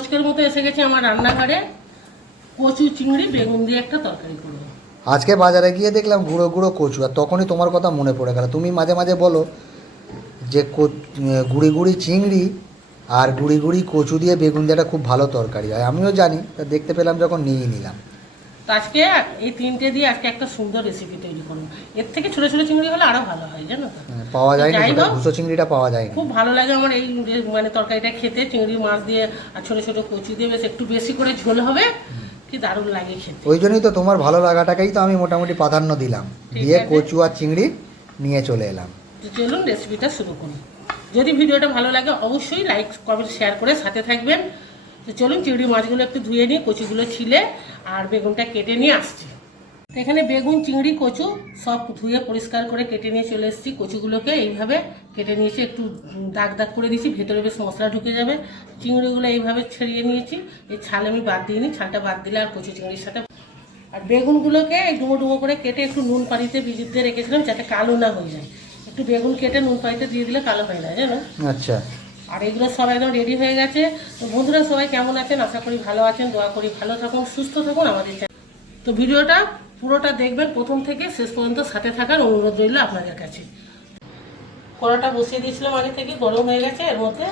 আজকের মতো এসে আমার রান্নাঘরে। কচু চিংড়ি, বেগুন দিয়ে একটা তরকারি করব। আজকে বাজারে গিয়ে দেখলাম গুঁড়ো গুঁড়ো কচু, আর তখনই তোমার কথা মনে পড়ে গেল। তুমি মাঝে মাঝে বলো যে গুড়ি গুঁড়ি গুঁড়ি চিংড়ি আর গুঁড়ি গুঁড়ি কচু দিয়ে বেগুন দিয়ে খুব ভালো তরকারি হয়। আমিও জানি, তা দেখতে পেলাম যখন নিয়ে নিলাম। তো আজকে এই তিনটে দিয়ে আজকে একটা সুন্দর রেসিপি তৈরি করব। এর থেকে ছোটো ছোটো চিংড়ি হলে আরও ভালো হয় জানো তো? হ্যাঁ, পাওয়া হোক। ভুসো চিংড়িটা পাওয়া যায় খুব ভালো লাগে আমার এই মানে তরকারিটা খেতে। চিংড়ি মাছ দিয়ে আর ছোটো ছোটো কচু দিয়ে বেশ একটু বেশি করে ঝোল হবে। কি দারুণ লাগে খেতে। ওই জন্যই তো তোমার ভালো লাগাটাকেই তো আমি মোটামুটি প্রাধান্য দিলাম। দিয়ে। কচু আর চিংড়ি নিয়ে চলে এলাম। চলুন রেসিপিটা শুরু করি। যদি ভিডিওটা ভালো লাগে অবশ্যই লাইক কমেন্ট শেয়ার করে সাথে থাকবেন। তো চলুন চিংড়ি মাছগুলো একটু ধুয়ে নিই কচুগুলো ছিলে। আর বেগুনটা কেটে নিয়ে আসছি। এখানে বেগুন, চিংড়ি, কচু সব ধুয়ে পরিষ্কার করে কেটে নিয়ে চলে এসেছি। কচুগুলোকে এইভাবে কেটে নিয়েছি, একটু দাগ দাগ করে দিয়েছি, ভেতরে বেশ মশলা ঢুকে যাবে। চিংড়িগুলো এইভাবে ছাড়িয়ে নিয়েছি। এই ছাল আমি বাদ দিইনি, ছালটা বাদ দিলে আর কচু, চিংড়ির সাথে আর বেগুনগুলোকে ডুমো ডুমো করে কেটে একটু নুন পানিতে ভিজিয়ে রেখেছিলাম যাতে কালো না হয়ে যায়। একটু বেগুন কেটে নুন পানিতে দিয়ে দিলে কালো হয় না জানো? আচ্ছা। আর এগুলো সব একদম রেডি হয়ে গেছে। তো বন্ধুরা সবাই কেমন আছেন? আশা করি ভালো আছেন দোয়া করি ভালো থাকুন সুস্থ থাকুন আমাদের তো ভিডিওটা পুরোটা দেখবেন প্রথম থেকে শেষ পর্যন্ত সাথে থাকার অনুরোধ রইল আপনাদের কাছে। কড়াটা বসিয়ে দিয়েছিলাম আগে থেকে গরম হয়ে গেছে এর মধ্যে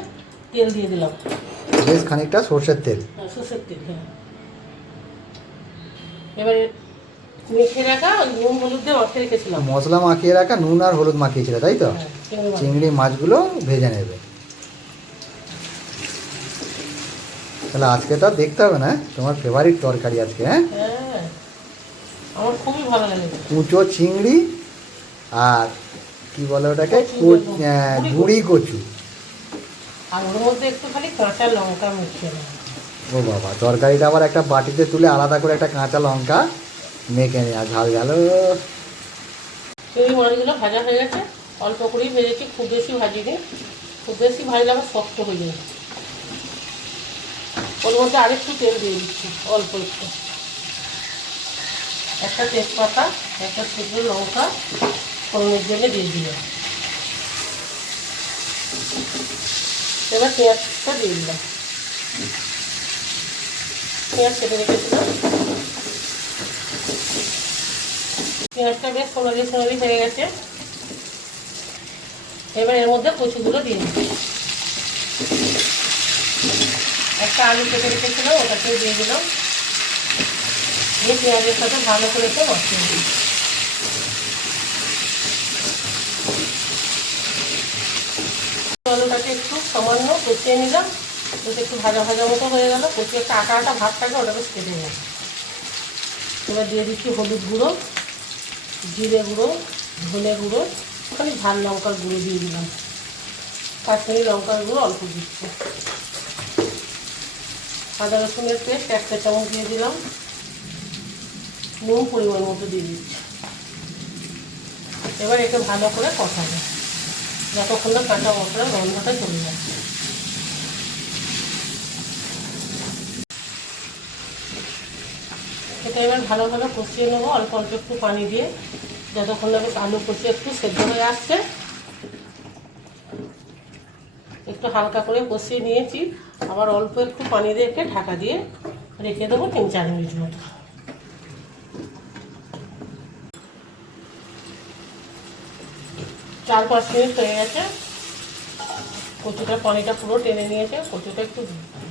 তেল দিয়ে দিলাম। বেশ খানিকটা সর্ষের তেল। হ্যাঁ, সর্ষের তেল হ্যাঁ। এবারে মেখে রাখা নুন হলুদ দিয়ে মাখে রেখেছিলাম। মশলা মাখিয়ে রাখা নুন আর হলুদ মাখিয়েছিল তাই তো? হ্যাঁ, চিংড়ি চিংড়ি মাছগুলো ভেজে নেবে। তাহলে আজকে তো দেখতে হবে না তোমার ফেভারিট তরকারি আজকে হ্যাঁ? হ্যাঁ আমার খুবই ভালো লাগে। কুচো চিংড়ি আর কি বলে ওটাকে? গুঁড়ি কচু। আর ওর মধ্যে একটু খালি কাঁচা লঙ্কা মিশিয়ে ও বাবা তরকারিটা আবার একটা বাটিতে তুলে আলাদা করে একটা কাঁচা লঙ্কা মেখে নেওয়া ঝাল গেল চিংড়ি মাছগুলো ভাজা হয়ে গেছে। অল্প করেই ভেজেছি খুব বেশি ভাজিনি। খুব বেশি ভাজলে আবার শক্ত হয়ে যায় ওর মধ্যে আরেকটু তেল দিয়ে দিচ্ছি, অল্প একটু। একটা তেজপাতা, একটা শুকনো লঙ্কা ফোড়নের জন্য দিয়ে দিলাম। এবার পেঁয়াজটা দিয়ে দিলাম। পেঁয়াজ কেটে রেখেছিলাম। পেঁয়াজটা বেশ সোনালি সোনালি হয়ে গেছে। এবার এর মধ্যে কচুগুলো দিয়ে দিচ্ছি একটা আলু কেটে রেখেছিলাম ওটাকে দিয়ে দিলাম দিয়ে পেঁয়াজের সাথে ভালো করে একটু মাখিয়ে দিই। আলুটাকে একটু সামান্য কচিয়ে নিলাম, যাতে একটু ভাজা ভাজা মতো হয়ে গেল। কচি একটা আটা আটা ভাত থাকে ওটা বেশ কেটে গেছে এবার দিয়ে দিচ্ছি হলুদ গুঁড়ো, জিরে গুঁড়ো, ধনে গুঁড়ো ওখানে ঝাল লঙ্কার গুঁড়ো দিয়ে দিলাম। কাশ্মীরি লঙ্কার গুঁড়ো অল্প দিচ্ছি। আদা রসুনের পেস্ট, একটা চামচ দিয়ে দিলাম। নুন পরিমাণ মতো দিয়ে দিচ্ছি। এবার একে ভালো করে কষাবো। যতক্ষণ না কাঁচা মশলার গন্ধটা চলে যায় এটা এবার ভালো ভালো কষিয়ে নেব। অল্প অল্প একটু পানি দিয়ে। যতক্ষণ না আলু কষিয়ে একটু সেদ্ধ হয়ে আসছে একটু হালকা করে কষিয়ে নিয়েছি। আবার অল্প একটু পানি দিয়ে ঢাকা দিয়ে রেখে দেবো তিন চার মিনিট মতো। চার পাঁচ মিনিট হয়ে গেছে। কচুটা পানিটা পুরো টেনে নিয়েছে। কচুটা একটু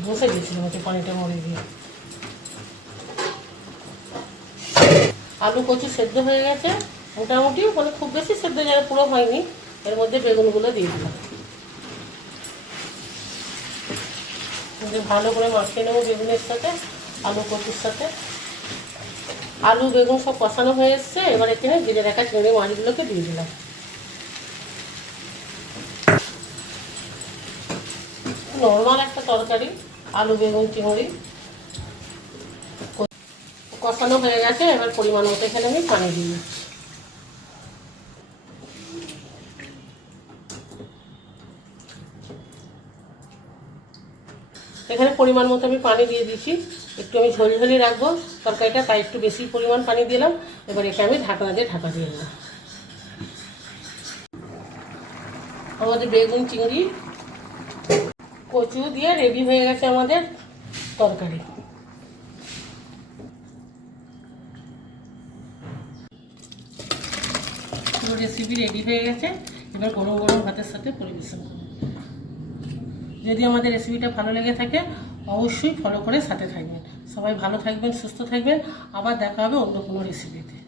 বসে গেছিল হচ্ছে পানিটা মরে দিয়ে আলু কচু সেদ্ধ হয়ে গেছে। মোটামুটি মানে খুব বেশি সেদ্ধ যেন পুরো হয়নি। এর মধ্যে বেগুনগুলো দিয়ে দিলাম। ভালো করে মাখিয়ে নেব বেগুনের সাথে, আলু কচুর সাথে। আলু, বেগুন সব কষানো হয়ে এসছে, এবার এখানে জিরে রাখা চিংড়ি মাছগুলোকে দিয়ে দিলাম। নর্মাল একটা তরকারি, আলু, বেগুন, চিংড়ি। কষানো হয়ে গেছে, এবার পরিমাণ মতো এখানে আমি পানি দিয়ে এখানে পরিমাণ মতো আমি পানি দিয়ে দিচ্ছি একটু আমি ঝোলঝোলি রাখব তরকারিটা, তাই একটু বেশি পরিমাণ পানি দিলাম। এবার একে আমি ঢাকনা দিয়ে ঢাকা দিয়ে দিলাম আমাদের বেগুন, চিংড়ি, কচু দিয়ে রেডি হয়ে গেছে আমাদের তরকারি। রেসিপি রেডি হয়ে গেছে। এবার গরম গরম ভাতের সাথে পরিবেশন যদি আমাদের রেসিপিটা ভালো লেগে থাকে, অবশ্যই ফলো করে সাথে থাকবেন। সবাই ভালো থাকবেন, সুস্থ থাকবেন। আবার দেখা হবে অন্য কোনো রেসিপিতে